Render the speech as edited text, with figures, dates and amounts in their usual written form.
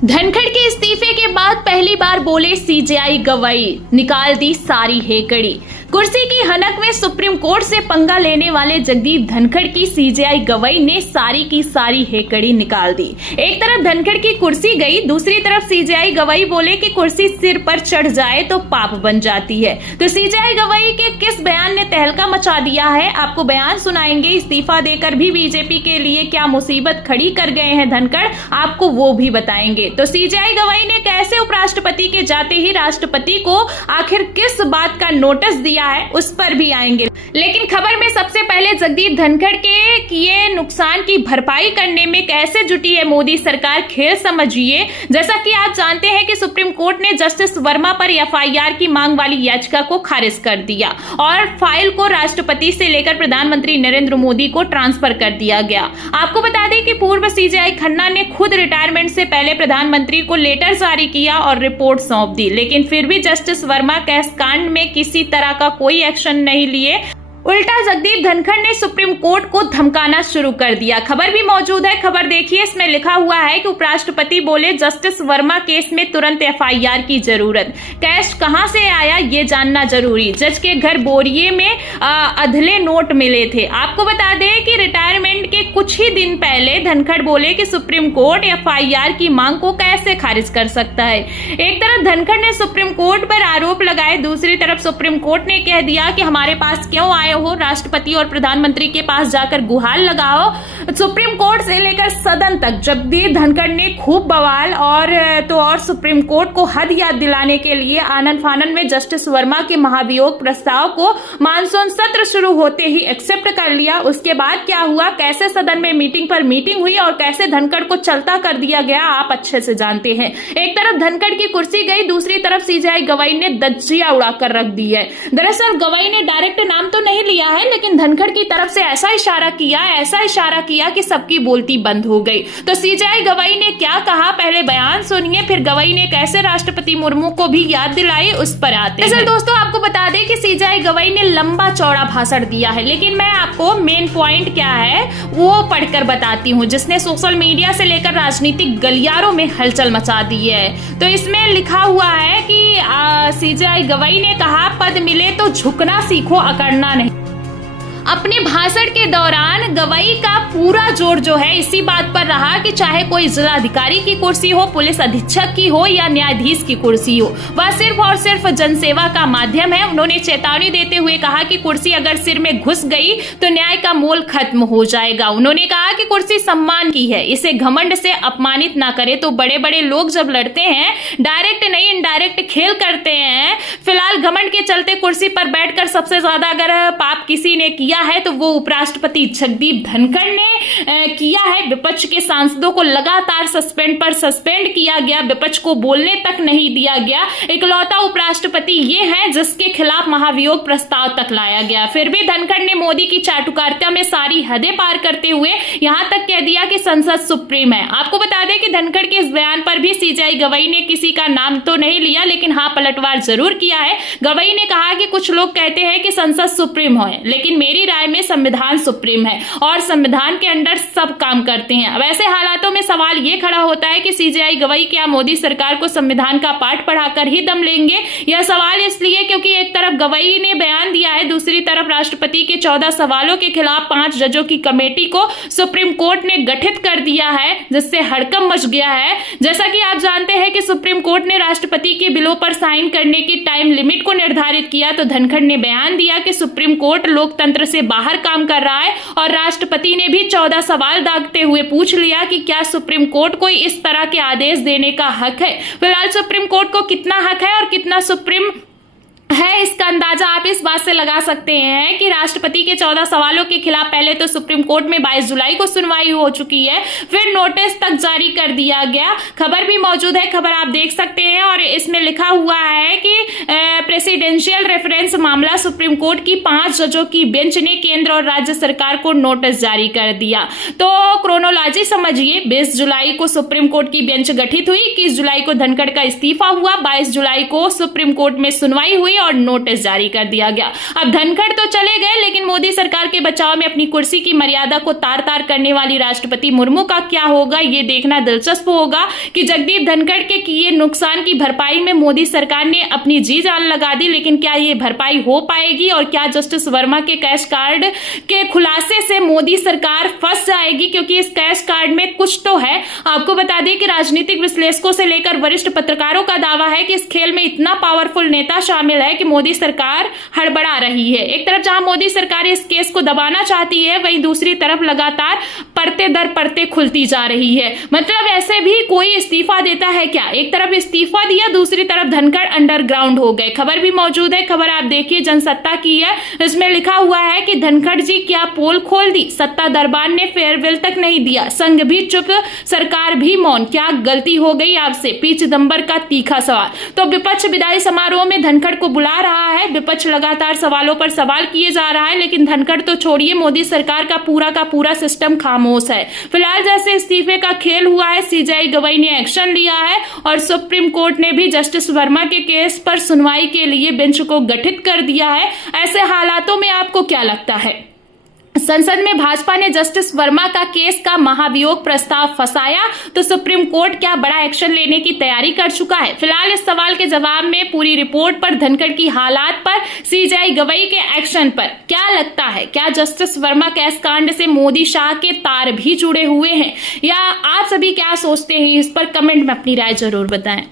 धनखड़ के इस्तीफे के बाद पहली बार बोले सीजेआई गवई, निकाल दी सारी हेकड़ी। कुर्सी की हनक में सुप्रीम कोर्ट से पंगा लेने वाले जगदीप धनखड़ की सीजेआई गवई ने सारी की सारी हेकड़ी निकाल दी। एक तरफ धनखड़ की कुर्सी गई, दूसरी तरफ सीजेआई गवई बोले कि कुर्सी सिर पर चढ़ जाए तो पाप बन जाती है। तो सीजेआई गवई के किस बयान ने तहलका मचा दिया है, आपको बयान सुनाएंगे। इस्तीफा देकर भी बीजेपी के लिए क्या मुसीबत खड़ी कर गए हैं धनखड़, आपको वो भी बताएंगे। तो सीजेआई गवई ने कैसे उपराष्ट्रपति के जाते ही राष्ट्रपति को आखिर किस बात का नोटिस दिया है, उस पर भी आएंगे। लेकिन खबर में सबसे पहले जगदीप धनखड़ के किए नुकसान की भरपाई करने में कैसे जुटी है मोदी सरकार, खेल समझिए। जैसा कि आप जानते हैं कि सुप्रीम कोर्ट ने जस्टिस वर्मा पर एफआईआर की मांग वाली याचिका को खारिज कर दिया और फाइल को राष्ट्रपति से लेकर प्रधानमंत्री नरेंद्र मोदी को ट्रांसफर कर दिया गया। आपको बता दें कि पूर्व सीजेआई खन्ना ने खुद रिटायरमेंट से पहले प्रधानमंत्री को लेटर जारी किया और रिपोर्ट सौंप दी, लेकिन फिर भी जस्टिस वर्मा कैस कांड में किसी तरह का कोई एक्शन नहीं लिए। उल्टा जगदीप धनखड़ ने सुप्रीम कोर्ट को धमकाना शुरू कर दिया। खबर भी मौजूद है, खबर देखिए। इसमें लिखा हुआ है कि उपराष्ट्रपति बोले जस्टिस वर्मा केस में तुरंत एफआईआर की जरूरत, कैश कहां से आया ये जानना जरूरी, जज के घर बोरिये में अधले नोट मिले थे। आपको बता दें कि रिटायरमेंट के कुछ ही दिन पहले धनखड़ बोले कि सुप्रीम कोर्ट एफआईआर की मांग को कैसे खारिज कर सकता है। एक तरफ धनखड़ ने सुप्रीम कोर्ट पर आरोप लगाए, दूसरी तरफ सुप्रीम कोर्ट ने कह दिया कि हमारे पास क्यों आए हो, राष्ट्रपति और प्रधानमंत्री के पास जाकर गुहार लगाओ। सुप्रीम कोर्ट से लेकर सदन तक जगदीप धनखड़ ने खूब बवाल और सुप्रीम कोर्ट को हद याद दिलाने के लिए आनन फानन में जस्टिस वर्मा के महाभियोग प्रस्ताव को मानसून सत्र शुरू होते ही एक्सेप्ट कर लिया। उसके बाद क्या हुआ, कैसे सदन में मीटिंग पर मीटिंग हुई और कैसे धनखड़ को चलता कर दिया गया, आप अच्छे से जानते हैं। एक तरफ धनखड़ की कुर्सी गई, दूसरी तरफ सीजेआई गवई ने दज्जिया उड़ाकर रख दी है। दरअसल गवई ने डायरेक्ट नाम तो नहीं लिया है, लेकिन धनखड़ की तरफ से ऐसा इशारा किया कि सबकी बोलती बंद हो गई। तो सीजेआई गवई ने क्या कहा, पहले बयान सुनिए, फिर गवई ने कैसे राष्ट्रपति मुर्मू को भी याद दिलाई, उस पर आते हैं। दोस्तों आपको बता दें कि सीजेआई गवई ने लंबा चौड़ा भाषण दिया है, लेकिन मैं आपको मेन पॉइंट क्या है वो पढ़कर बताती हूँ, जिसने सोशल मीडिया से लेकर राजनीतिक गलियारों में हलचल मचा दी है। तो इसमें लिखा हुआ है कि सीजेआई गवई ने कहा, पद मिले तो झुकना सीखो, अकड़ना नहीं। अपने भाषण के दौरान गवई का पूरा जोर जो है इसी बात पर रहा कि चाहे कोई जिलाधिकारी की कुर्सी हो, पुलिस अधीक्षक की हो या न्यायाधीश की कुर्सी हो, वह सिर्फ और सिर्फ जनसेवा का माध्यम है। उन्होंने चेतावनी देते हुए कहा कि कुर्सी अगर सिर में घुस गई तो न्याय का मोल खत्म हो जाएगा। उन्होंने कहा कि कुर्सी सम्मान की है, इसे घमंड से अपमानित ना करे। तो बड़े बड़े लोग जब लड़ते हैं डायरेक्ट नहीं इनडायरेक्ट खेल करते हैं। फिलहाल घमंड के चलते कुर्सी पर बैठकर सबसे ज्यादा अगर पाप किसी ने किया है तो वो उपराष्ट्रपति जगदीप धनखड़ ने किया है। विपक्ष के सांसदों को लगातार सस्पेंड किया गया, विपक्ष को बोलने तक नहीं दिया गया। इकलौता उपराष्ट्रपति ये हैं जिसके खिलाफ महाभियोग प्रस्ताव तक लाया गया। फिर भी धनखड़ ने मोदी की चाटुकारिता में सारी हदें पार करते हुए यहां तक कह दिया कि संसद सुप्रीम है। आपको बता दें कि धनखड़ के इस बयान पर भी सीजेआई गवई ने किसी का नाम तो नहीं लिया, लेकिन हाँ पलटवार जरूर किया है। गवई ने कहा कि कुछ लोग कहते हैं कि संसद सुप्रीम हो, लेकिन मेरी राय में संविधान सुप्रीम है और संविधान के अंडर सब काम करते हैं। अब ऐसे हालातों में सवाल ये खड़ा होता है कि सीजेआई गवई क्या मोदी सरकार को संविधान का पाठ पढ़ाकर ही दम लेंगे। यह सवाल इसलिए क्योंकि एक तरफ गवई ने बयान दिया है, दूसरी तरफ राष्ट्रपति के 14 सवालों के खिलाफ 5 जजों की कमेटी को सुप्रीम कोर्ट ने गठित कर दिया है, जिससे हड़कंप मच गया है। जैसा कि आप जानते हैं कि सुप्रीम कोर्ट ने राष्ट्रपति के बिलों पर साइन करने की टाइम लिमिट को निर्धारित किया, तो धनखड़ ने बयान दिया कि सुप्रीम कोर्ट लोकतंत्र से बाहर काम कर रहा है और राष्ट्रपति ने भी 14 सवाल दागते हुए पूछ लिया कि क्या सुप्रीम कोर्ट को इस तरह के आदेश देने का हक है। फिलहाल सुप्रीम कोर्ट को कितना हक है और कितना सुप्रीम है, इसका अंदाजा आप इस बात से लगा सकते हैं कि राष्ट्रपति के 14 सवालों के खिलाफ पहले तो सुप्रीम कोर्ट में 22 जुलाई को सुनवाई हो चुकी है, फिर नोटिस तक जारी कर दिया गया। खबर भी मौजूद है, खबर आप देख सकते हैं और इसमें लिखा हुआ है कि प्रेसिडेंशियल रेफरेंस मामला सुप्रीम कोर्ट की 5 जजों की बेंच ने केंद्र और राज्य सरकार को नोटिस जारी कर दिया। तो क्रोनोलॉजी समझिए, 20 जुलाई को सुप्रीम कोर्ट की बेंच गठित हुई, 21 जुलाई को धनखड़ का इस्तीफा हुआ, 22 जुलाई को सुप्रीम कोर्ट में सुनवाई हुई और नोटिस जारी कर दिया गया। अब धनखड़ तो चले गए, लेकिन मोदी सरकार के बचाव में अपनी कुर्सी की मर्यादा को तार तार करने वाली राष्ट्रपति मुर्मू का क्या होगा, ये देखना दिलचस्प होगा कि जगदीप धनखड़ के किए नुकसान की भरपाई में मोदी सरकार ने अपनी जी जान लगा दी, लेकिन क्या ये भरपाई हो पाएगी और क्या जस्टिस वर्मा के कैश कार्ड के खुलासे से मोदी सरकार फंस जाएगी, क्योंकि इस कैश कार्ड में कुछ तो है। आपको बता दें कि राजनीतिक विश्लेषकों से लेकर वरिष्ठ पत्रकारों का दावा है कि इस खेल में इतना पावरफुल नेता शामिल है कि मोदी सरकार हड़बड़ा रही है। एक तरफ जहां मोदी सरकार इस केस को दबाना चाहती है, वहीं दूसरी तरफ लगातार परते दर परते खुलती जा रही है। मतलब ऐसे भी कोई इस्तीफा देता है क्या? एक तरफ इस्तीफा दिया, दूसरी तरफ धनखड़ अंडरग्राउंड हो गए। खबर भी मौजूद है, खबर आप देखिए जनसत्ता की है। इसमें लिखा हुआ है कि धनखड़ जी क्या पोल खोल दी, सत्ता दरबार ने फेयरवेल तक नहीं दिया, संघ भी चुप, सरकार भी मौन, क्या गलती हो गई आपसे? पी चिदंबर का तीखा सवाल। तो विपक्ष विदाई समारोह में धनखड़ को बुला रहा है, विपक्ष लगातार सवालों पर सवाल किए जा रहा है, लेकिन धनखड़ तो छोड़िए, मोदी सरकार का पूरा सिस्टम खामोश है। फिलहाल जैसे इस्तीफे का खेल हुआ है, सीजेआई गवाई ने एक्शन लिया है और सुप्रीम कोर्ट ने भी जस्टिस वर्मा के केस पर सुनवाई के लिए बेंच को गठित कर दिया है। ऐसे हालातों में आपको क्या लगता है? संसद में भाजपा ने जस्टिस वर्मा का केस का महाभियोग प्रस्ताव फंसाया, तो सुप्रीम कोर्ट क्या बड़ा एक्शन लेने की तैयारी कर चुका है? फिलहाल इस सवाल के जवाब में, पूरी रिपोर्ट पर, धनखड़ की हालात पर, सीजेआई गवाई के एक्शन पर क्या लगता है? क्या जस्टिस वर्मा केस कांड से मोदी शाह के तार भी जुड़े हुए हैं, या आप सभी क्या सोचते हैं? इस पर कमेंट में अपनी राय जरूर बताएं।